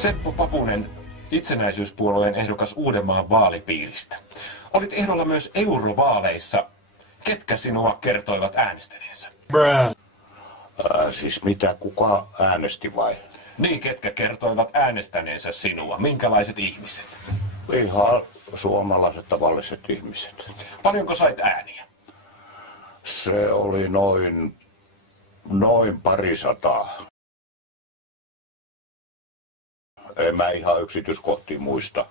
Seppo Papunen, itsenäisyyspuolueen ehdokas Uudenmaan vaalipiiristä. Olit ehdolla myös eurovaaleissa. Ketkä sinua kertoivat äänestäneensä? Siis mitä, kuka äänesti vai? Niin, ketkä kertoivat äänestäneensä sinua? Minkälaiset ihmiset? Ihan suomalaiset tavalliset ihmiset. Paljonko sait ääniä? Se oli noin parisataa. En mä ihan yksityiskohtia muista.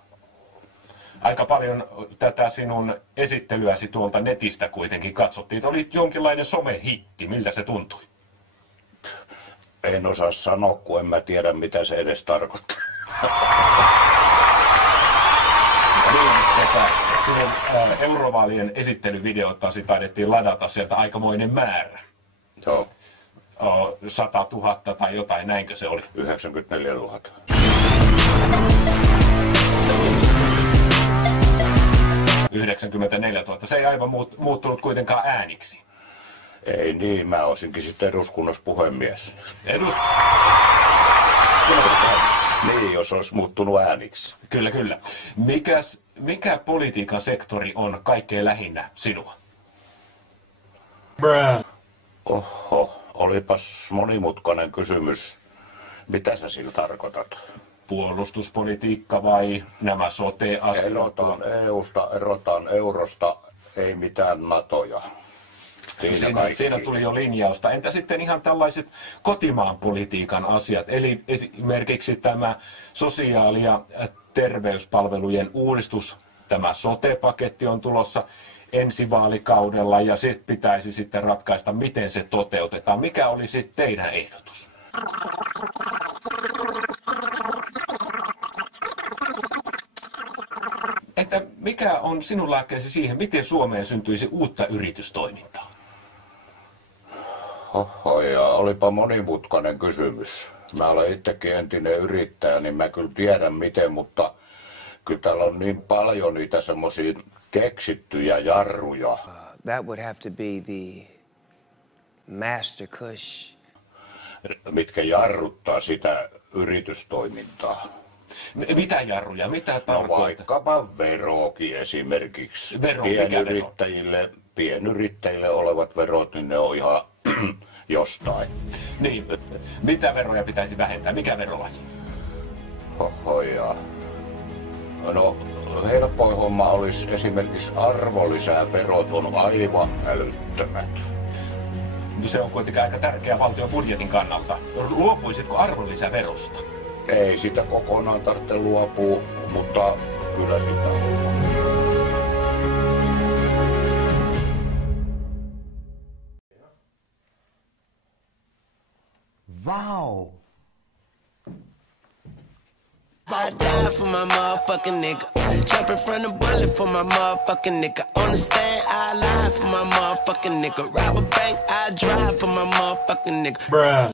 Aika paljon tätä sinun esittelyäsi tuolta netistä kuitenkin katsottiin. Olit jonkinlainen somehitti. Miltä se tuntui? En osaa sanoa, kun en mä tiedä, mitä se edes tarkoittaa. Siihen eurovaalien esittelyvideotasi taidettiin ladata sieltä aikamoinen määrä. Joo. 100 000 tai jotain, näinkö se oli? 94 000. Se ei aivan muuttunut kuitenkaan ääniksi. Ei niin, mä olisinkin sitten eduskunnassa puhemies. Niin, jos olisi muuttunut ääniksi. Kyllä, kyllä. Mikä politiikan sektori on kaikkein lähinnä sinua? Oho, olipas monimutkainen kysymys. Mitä sä sillä tarkoitat? Puolustuspolitiikka vai nämä sote-asiat? Erotaan EUsta, erotaan eurosta, ei mitään NATOja. Siinä tuli jo linjausta. Entä sitten ihan tällaiset kotimaan politiikan asiat? Eli esimerkiksi tämä sosiaali- ja terveyspalvelujen uudistus, tämä sote-paketti on tulossa ensi vaalikaudella ja se pitäisi sitten ratkaista, miten se toteutetaan. Mikä olisi teidän ehdotus? Entä mikä on sinun lääkkeesi siihen, miten Suomeen syntyisi uutta yritystoimintaa? Oho, ja olipa monimutkainen kysymys. Mä olen itsekin entinen yrittäjä, niin mä kyllä tiedän miten, mutta kyllä täällä on niin paljon niitä semmoisia keksittyjä jarruja. That would have to be the master kush. Mitkä jarruttaa sitä yritystoimintaa. Mitä jarruja? Mitä tarkoittaa? No vaikkapa verokin esimerkiksi. Pienyrittäjille olevat verot, niin ne on ihan jostain. Niin, mitä veroja pitäisi vähentää? Mikä verolaji? Hohoja. No, helpoin homma olisi esimerkiksi arvonlisäverot on aivan älyttömät. Se on kuitenkin aika tärkeä valtion budjetin kannalta. Luopuisitko arvonlisäverosta? Ei sitä kokonaan tarvitse luopua, mutta kyllä sitä on. Wow. I die for my motherfucking nigga. Jumping from the bullet for my motherfucking nigga. On the stand, I lie for my motherfucking nigga. Rob a bank, I drive for my motherfucking nigga.